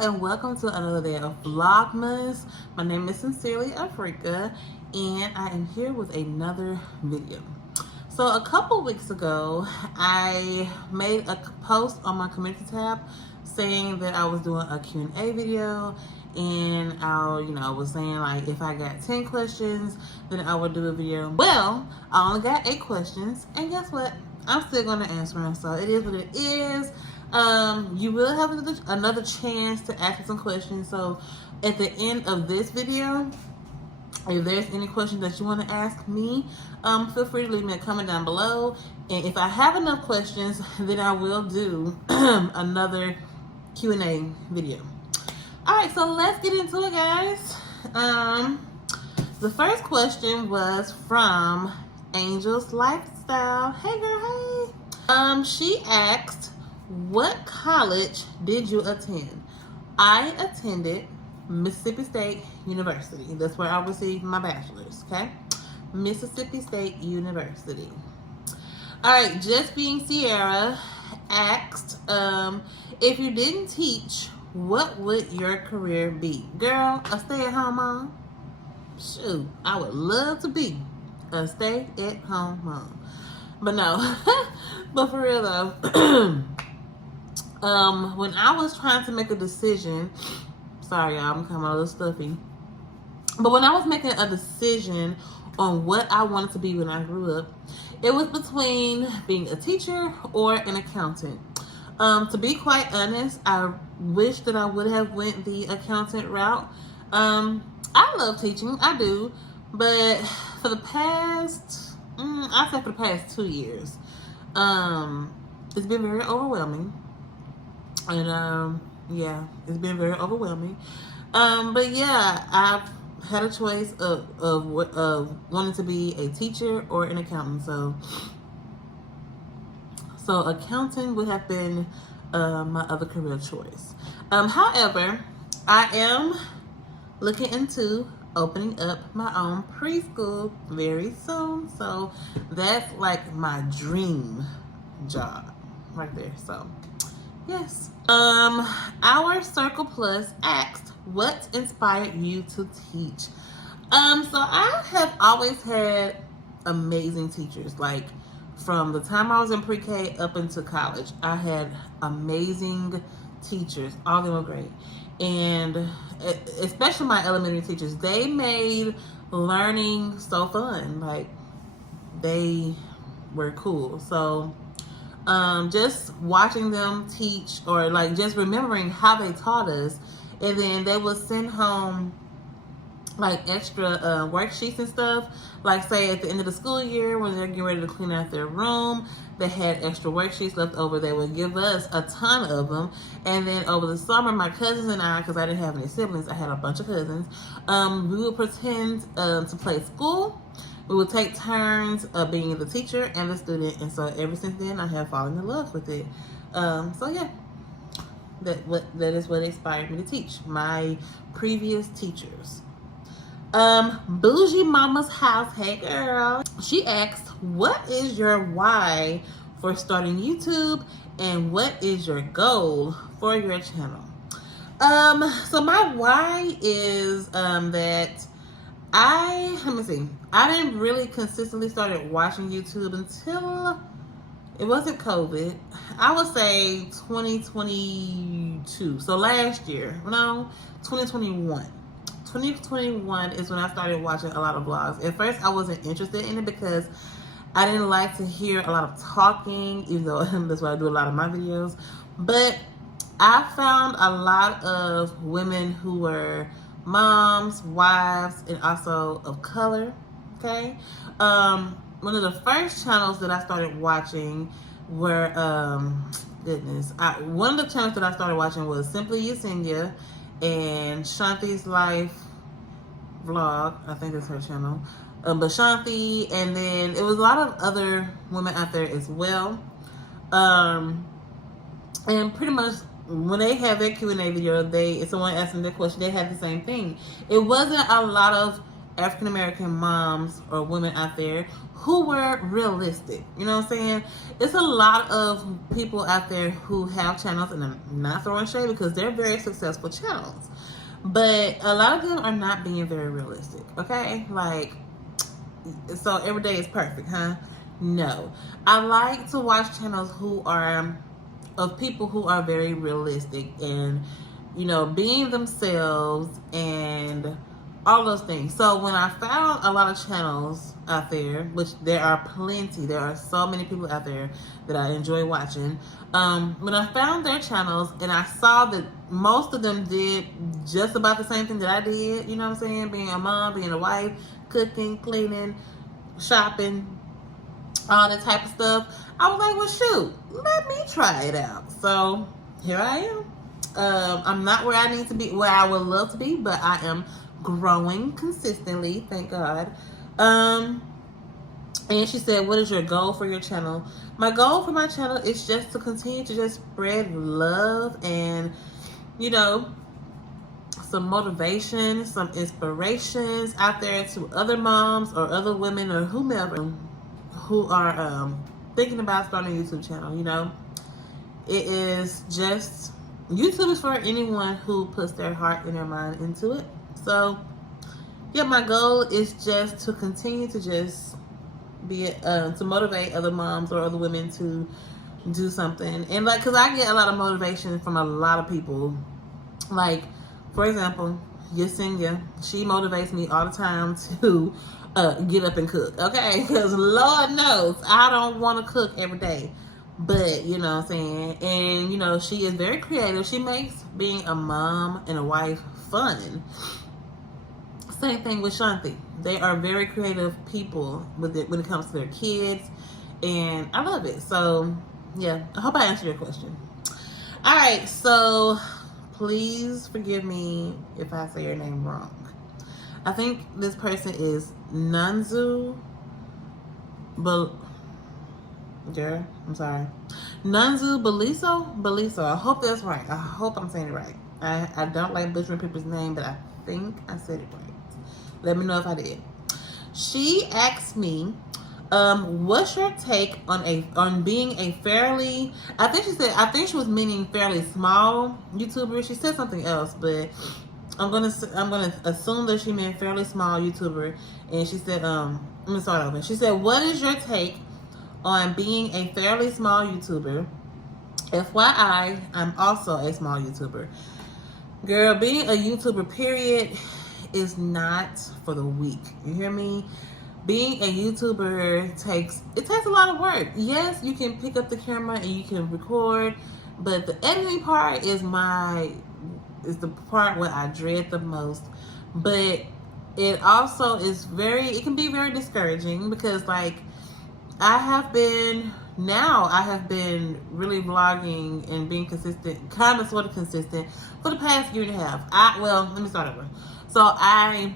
and welcome to another day of Vlogmas. My name is Sincerely Africa and I am here with another video. So a couple weeks ago, I made a post on my community tab saying that I was doing a Q&A video, and I was saying like if I got 10 questions, then I would do a video. Well, I only got 8 questions, and guess what? I'm still going to answer them, so it is what it is. You will have another chance to ask me some questions. So at the end of this video, if there's any questions that you want to ask me, feel free to leave me a comment down below. And if I have enough questions, then I will do another Q&A video. Alright, so let's get into it, guys. The first question was from Angel's Lifestyle. Hey girl, hey. She asked, what college did you attend? I attended Mississippi State University. That's where I received my bachelor's, okay? Mississippi State University. Alright, Just Being Sierra asked, if you didn't teach, what would your career be? Girl, a stay-at-home mom? Shoot, I would love to be a stay-at-home mom. But no, but for real though, when I was trying to make a decision, sorry y'all, I'm coming a little stuffy. But when I was making a decision on what I wanted to be when I grew up, it was between being a teacher or an accountant. To be quite honest, I wish that I would have went the accountant route. I love teaching, I do, but for the past, I'd say for the past 2 years, it's been very overwhelming. And yeah, it's been very overwhelming. But yeah, I've had a choice of wanting to be a teacher or an accountant. So accounting would have been my other career choice. However, I am looking into opening up my own preschool very soon. So that's like my dream job right there. So yes. Our Circle Plus asked, what inspired you to teach? So I have always had amazing teachers. Like from the time I was in pre-K up into college, I had amazing teachers. All of them were great. And especially my elementary teachers, they made learning so fun. Like they were cool. So just watching them teach, or like just remembering how they taught us, and then they would send home like extra worksheets and stuff. Like say at the end of the school year when they're getting ready to clean out their room, they had extra worksheets left over. They would give us a ton of them. And then over the summer, my cousins and I, because I didn't have any siblings, I had a bunch of cousins, we would pretend to play school. We would take turns being the teacher and the student, and so ever since then I have fallen in love with it. So yeah, that is what inspired me to teach. My previous teachers. Bougie Mama's House, hey girl. She asked, what is your why for starting YouTube, and what is your goal for your channel? So my why is that I didn't really consistently started watching YouTube until it wasn't COVID. I would say 2022. So last year, no, 2021. 2021 is when I started watching a lot of vlogs. At first, I wasn't interested in it because I didn't like to hear a lot of talking, even though that's why I do a lot of my videos. But I found a lot of women who were moms, wives, and also of color, okay? One of the first channels that I started watching were, one of the channels that I started watching was Simply Yesenia and Shanti's Life Vlog. I think that's her channel. But Shanti, and then it was a lot of other women out there as well. And pretty much when they have their Q&A video, if someone asked them their question, they had the same thing. It wasn't a lot of African American moms or women out there who were realistic. You know what I'm saying? It's a lot of people out there who have channels, and I'm not throwing shade because they're very successful channels, but a lot of them are not being very realistic. Okay, like, so every day is perfect, huh? No, I like to watch channels who are of people who are very realistic and, you know, being themselves and all those things. So when I found a lot of channels out there, which there are plenty, there are so many people out there that I enjoy watching. When I found their channels and I saw that most of them did just about the same thing that I did, you know what I'm saying? Being a mom, being a wife, cooking, cleaning, shopping, all that type of stuff. I was like, well, shoot, let me try it out. So here I am. I'm not where I need to be, where I would love to be, but I am growing consistently, thank God. And she said, what is your goal for your channel? My goal for my channel is just to continue to just spread love and, you know, some motivation, some inspirations out there to other moms or other women or whomever who are thinking about starting a YouTube channel. You know, it is just, YouTube is for anyone who puts their heart and their mind into it. So yeah, my goal is just to continue to just be to motivate other moms or other women to do something. And like, because I get a lot of motivation from a lot of people. Like, for example, Yesenia, she motivates me all the time to get up and cook, okay? Because Lord knows I don't want to cook every day, but you know what I'm saying. And you know, she is very creative. She makes being a mom and a wife fun. Same thing with Shanti. They are very creative people with it when it comes to their kids, and I love it. So yeah, I hope I answered your question. All right, so please forgive me if I say your name wrong. I think this person is Nunzu, but girl, I'm sorry, Nunzu Beliso. I hope that's right. I hope I'm saying it right. I don't like butchering people's name, but I think I said it right. Let me know if I did. She asked me, what's your take on being a fairly, I think she was meaning fairly small YouTuber. She said something else, but I'm gonna assume that she meant fairly small YouTuber. And she said, let me start over. She said, what is your take on being a fairly small YouTuber? FYI, I'm also a small YouTuber. Girl, being a YouTuber, period, is not for the weak. You hear me? Being a YouTuber takes a lot of work. Yes, you can pick up the camera and you can record, but the editing part is the part where I dread the most. But it also is it can be very discouraging because, like, I have been really vlogging and being consistent, kind of sort of consistent, for the past year and a half. Let me start over. So I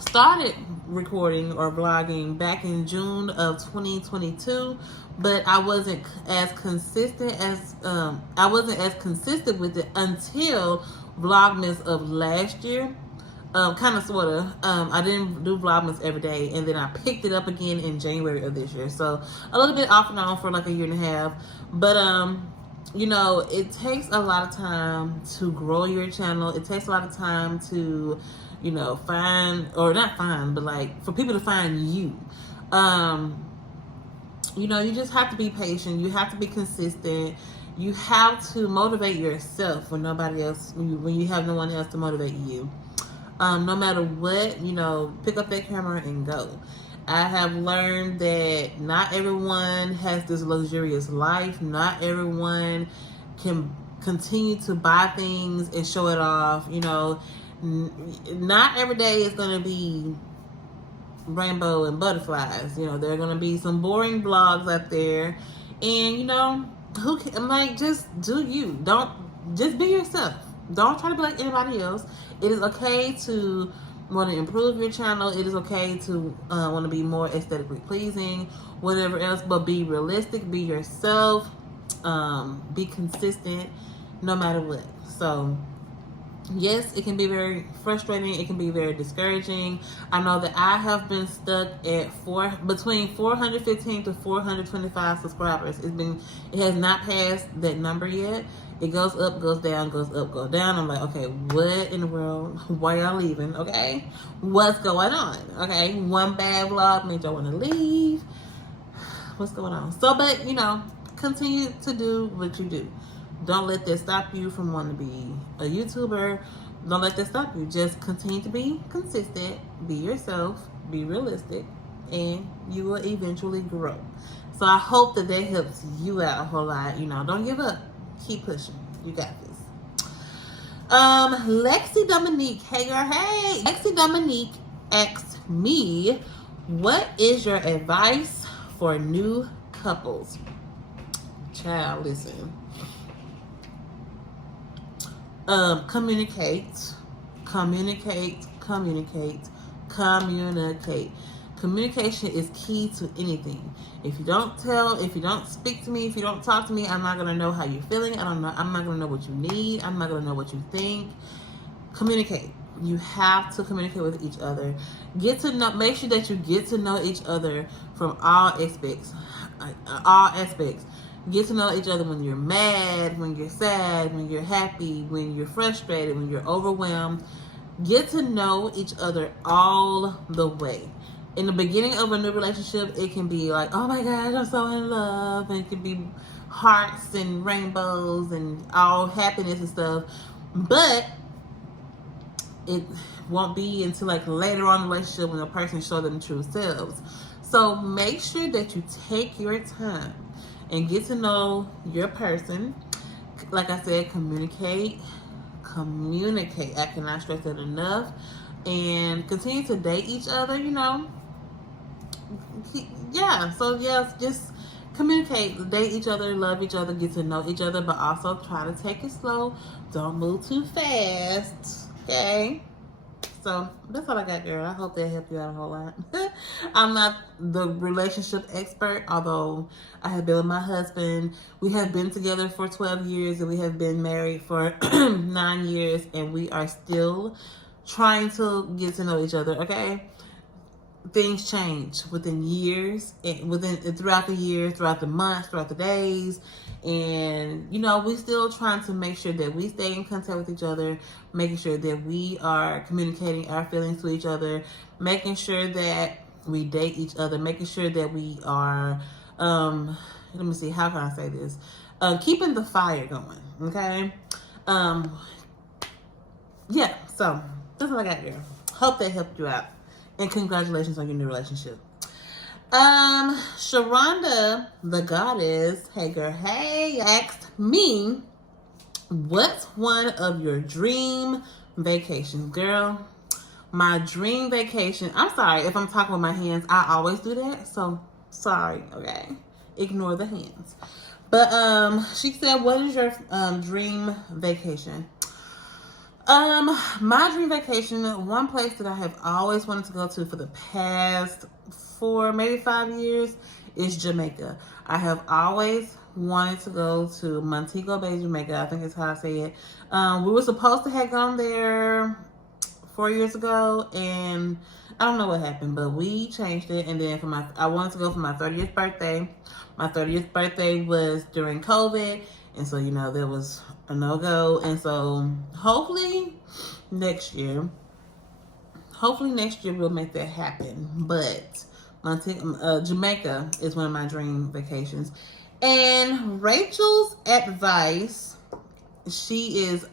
started recording or vlogging back in June of 2022, but I wasn't as consistent with it until Vlogmas of last year. Kind of, sort of. I didn't do Vlogmas every day, and then I picked it up again in January of this year. So a little bit off and on for like a year and a half. But you know, it takes a lot of time to grow your channel. It takes a lot of time to, you know, but like for people to find you. You know, you just have to be patient. You have to be consistent. You have to motivate yourself when you have no one else to motivate you. No matter what, you know, pick up that camera and go. I have learned that not everyone has this luxurious life. Not everyone can continue to buy things and show it off. You know, not every day is going to be rainbow and butterflies. You know, there are going to be some boring vlogs out there. And, you know, just do you. Just be yourself. Don't try to be like anybody else. It is okay to want to improve your channel. It is okay to want to be more aesthetically pleasing, whatever else, but be realistic, be yourself, be consistent no matter what. So Yes, it can be very frustrating. It can be very discouraging. I know that I have been stuck at between 415 to 425 subscribers. It has not passed that number yet. It goes up, goes down, goes up, goes down. I'm like, okay, what in the world? Why y'all leaving? Okay, what's going on? Okay, one bad vlog made y'all want to leave. What's going on? So, but continue to do what you do. Don't let that stop you from wanting to be a YouTuber. Don't let that stop you. Just continue to be consistent, be yourself, be realistic, and you will eventually grow. So I hope that helps you out a whole lot. Don't give up. Keep pushing. You got this. Lexi Dominique. Hey girl, hey. Lexi Dominique asked me, what is your advice for new couples? Child, listen. Communicate. Communication is key to anything. If you don't speak to me, if you don't talk to me, I'm not gonna know how you're feeling. I'm not gonna know what you need. I'm not gonna know what you think. Communicate. You have to communicate with each other. Make sure that you get to know each other from all aspects. Get to know each other when you're mad, when you're sad, when you're happy, when you're frustrated, when you're overwhelmed. Get to know each other all the way. In the beginning of a new relationship, it can be like, oh my gosh, I'm so in love. And it can be hearts and rainbows and all happiness and stuff. But it won't be until like later on in the relationship when the person shows them true selves. So make sure that you take your time and get to know your person. Like I said, communicate. I cannot stress that enough. And continue to date each other, Yeah, so yes, just communicate, date each other, love each other, get to know each other, but also try to take it slow. Don't move too fast, okay? So that's all I got, girl. I hope that helped you out a whole lot. I'm not the relationship expert, although I have been with my husband. We have been together for 12 years and we have been married for 9 years, and we are still trying to get to know each other, okay? Things change within years, throughout the year, throughout the months, throughout the days. And we still trying to make sure that we stay in contact with each other, making sure that we are communicating our feelings to each other, making sure that we date each other, making sure that we are let me see, how can I say this, keeping the fire going, okay? Yeah, so that's what I got here. Hope that helped you out, and congratulations on your new relationship. Sharonda, the goddess, hey girl, hey, asked me, what's one of your dream vacations? Girl, my dream vacation, I'm sorry if I'm talking with my hands, I always do that, so sorry, okay? Ignore the hands. But she said, what is your dream vacation? My dream vacation, one place that I have always wanted to go to for the past 4, maybe 5 years, is Jamaica. I have always wanted to go to Montego Bay, Jamaica. I think that's how I say it. We were supposed to have gone there 4 years ago, and I don't know what happened, but we changed it. And then I wanted to go for my 30th birthday. My 30th birthday was during COVID, and so there was a no-go. And so hopefully next year we'll make that happen. But Jamaica is one of my dream vacations. And Rachel's advice, she is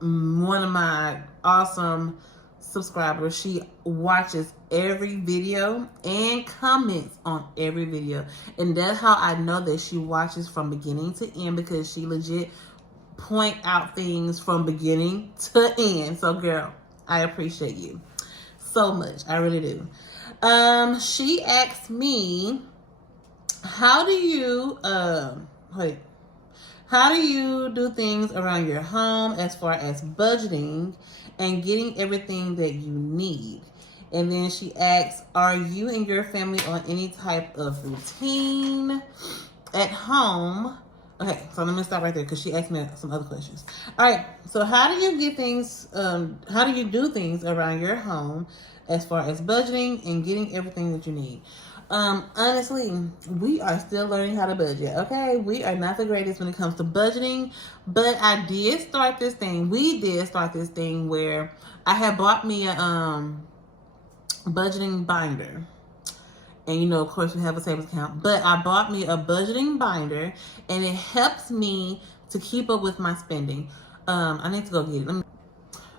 one of my awesome subscribers. She watches every video and comments on every video, and that's how I know that she watches from beginning to end, because she legit point out things from beginning to end. So girl, I appreciate you so much. I really do. She asked me, how do you do things around your home as far as budgeting and getting everything that you need? And then she asks, are you and your family on any type of routine at home Okay, so let me stop right there because she asked me some other questions. All right, so how do you get things? How do you do things around your home, as far as budgeting and getting everything that you need? Honestly, we are still learning how to budget. Okay, we are not the greatest when it comes to budgeting, but I did start this thing. We did start this thing where I had bought me a budgeting binder. And you know, of course, we have a savings account. But I bought me a budgeting binder, and it helps me to keep up with my spending. I need to go get it. All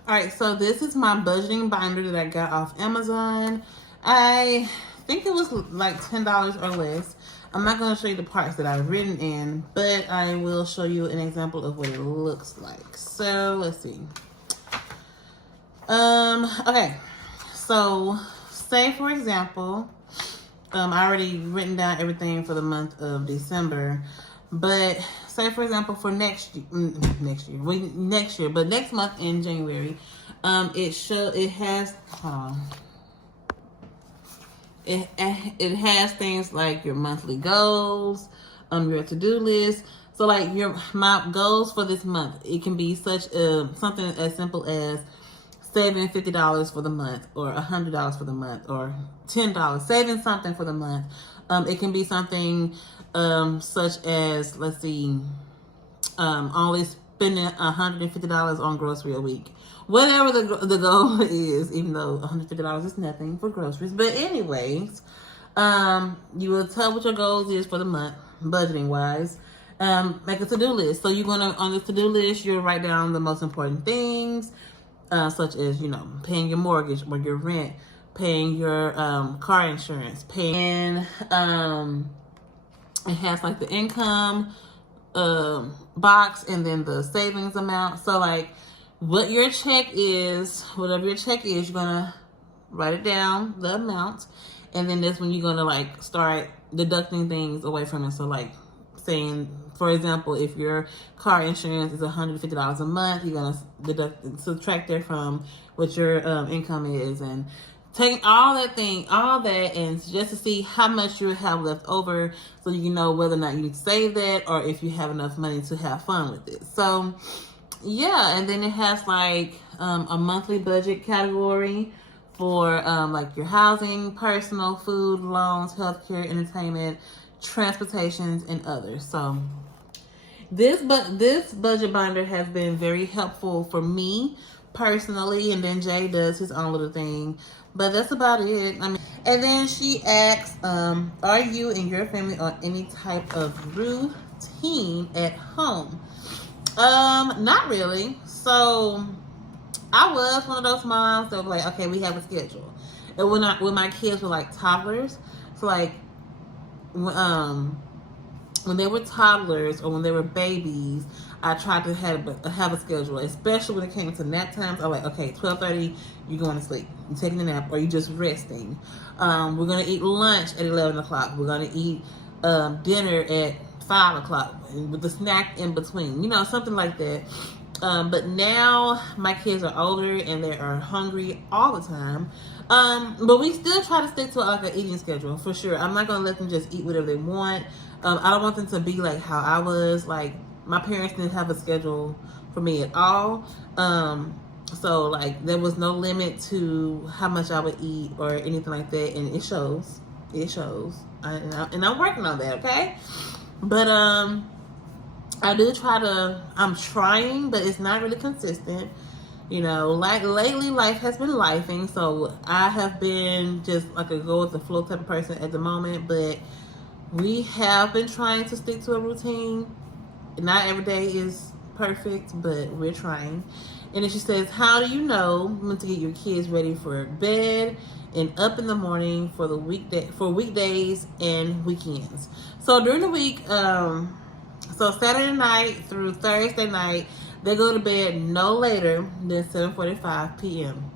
right, so this is my budgeting binder that I got off Amazon. I think it was like $10 or less. I'm not going to show you the parts that I've written in, but I will show you an example of what it looks like. So let's see. Okay, so say for example, I already written down everything for the month of December, but say for example for next year, but next month in January, it has things like your monthly goals, your to-do list. So like my goals for this month, it can be something as simple as saving $50 for the month, or $100 for the month, or $10, saving something for the month. It can be something such as, let's see, only spending $150 on grocery a week. Whatever the goal is, even though $150 is nothing for groceries. But anyways, you will tell what your goals is for the month, budgeting wise. Make a to-do list. So you're gonna, on the to-do list, you'll write down the most important things. Such as, you know, paying your mortgage or your rent, paying your car insurance, paying, it has like the income box and then the savings amount. So like whatever your check is, you're gonna write it down, the amount, and then that's when you're gonna like start deducting things away from it. So like saying, for example, if your car insurance is $150 a month, you're gonna subtract that from what your income is, and taking all that, and just to see how much you have left over, so you know whether or not you need to save that, or if you have enough money to have fun with it. So yeah, and then it has like a monthly budget category for like your housing, personal, food, loans, healthcare, entertainment, transportations, and others. So this budget binder has been very helpful for me personally, and then Jay does his own little thing, but that's about it. I mean, and then she asks, are you and your family on any type of routine at home? Not really. So I was one of those moms that was like, okay, we have a schedule. And when my kids were like toddlers, so like when they were toddlers or when they were babies, I tried to have a schedule, especially when it came to nap times. I was like, okay, 12:30, you're going to sleep. You're taking a nap, or you're just resting. We're going to eat lunch at 11 o'clock. We're going to eat dinner at 5 o'clock with the snack in between, you know, something like that. But now my kids are older and they are hungry all the time. But we still try to stick to like an eating schedule for sure. I'm not going to let them just eat whatever they want. I don't want them to be like how I was. Like, my parents didn't have a schedule for me at all. So like there was no limit to how much I would eat or anything like that. And it shows. It shows. And I'm working on that, okay? But I do I'm trying, but it's not really consistent. You know, like lately life has been lifing, so I have been just like a go with the flow type of person at the moment, but we have been trying to stick to a routine. Not every day is perfect, but we're trying. And then she says, how do you know when to get your kids ready for bed and up in the morning for the weekdays and weekends? So during the week, so Saturday night through Thursday night, they go to bed no later than 7:45 p.m.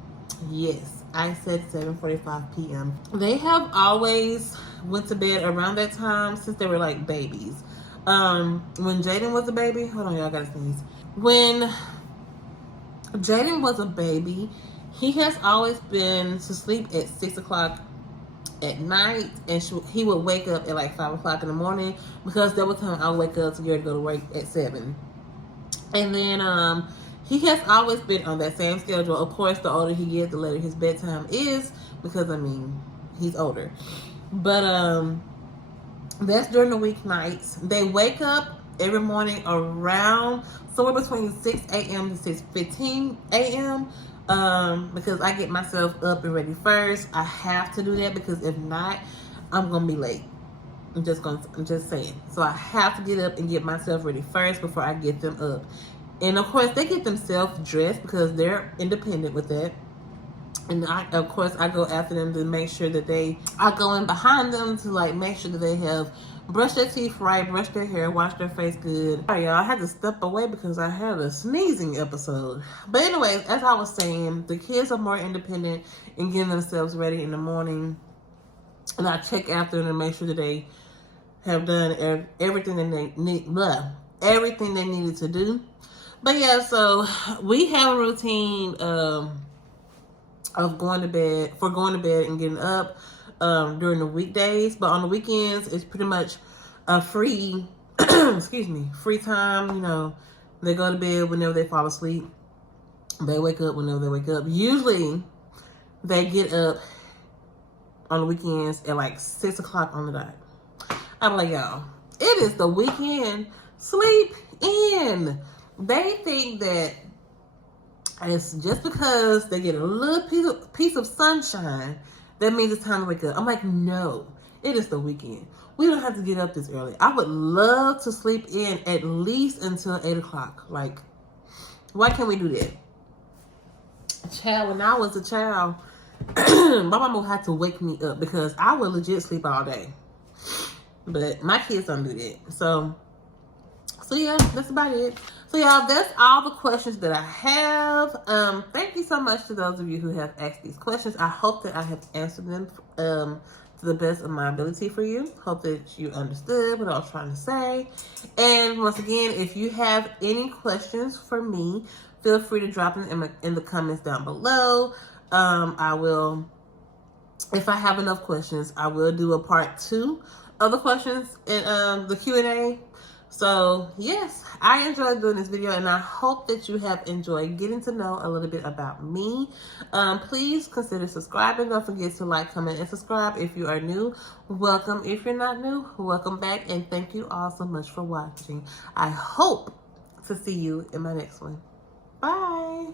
Yes, I said 7:45 p.m. They have always went to bed around that time since they were like babies. When Jaden was a baby, hold on, y'all, gotta sneeze. When Jaden was a baby, he has always been to sleep at 6 o'clock at night, and he would wake up at like 5 o'clock in the morning, because that was time I would wake up to get to go to work at 7. And then he has always been on that same schedule. Of course, the older he gets, the later his bedtime is, because I mean, he's older. But that's during the weeknights. They wake up every morning around somewhere between 6 a.m. to 6:15 a.m. Because I get myself up and ready first. I have to do that, because if not, I'm gonna be late. I'm just saying. So I have to get up and get myself ready first before I get them up. And of course, they get themselves dressed because they're independent with that. And of course, I go after them to make sure that I go in behind them to like make sure that they have brushed their teeth right, brushed their hair, washed their face good. All right, y'all, I had to step away because I had a sneezing episode. But anyways, as I was saying, the kids are more independent in getting themselves ready in the morning. And I check after them to make sure that they have done everything that they need, everything they needed to do. But yeah, so we have a routine of going to bed and getting up during the weekdays. But on the weekends, it's pretty much a free, free time. You know, they go to bed whenever they fall asleep. They wake up whenever they wake up. Usually, they get up on the weekends at like 6 o'clock on the dot. I'm like, y'all, it is the weekend. Sleep in. They think that it's just because they get a little piece of sunshine, that means it's time to wake up. I'm like, no, it is the weekend. We don't have to get up this early. I would love to sleep in at least until 8 o'clock. Like, why can't we do that? Child, when I was a child, my mama would have to wake me up because I would legit sleep all day. But my kids don't do that. So yeah, that's about it. So y'all, that's all the questions that I have. Thank you so much to those of you who have asked these questions. I hope that I have answered them to the best of my ability for you. Hope that you understood what I was trying to say. And once again, if you have any questions for me, feel free to drop them in the comments down below. I will, if I have enough questions, I will do a part 2 of the questions in the Q&A. So yes, I enjoyed doing this video, and I hope that you have enjoyed getting to know a little bit about me. Please consider subscribing. Don't forget to like, comment, and subscribe if you are new. Welcome if you're not new. Welcome back, and thank you all so much for watching. I hope to see you in my next one. Bye.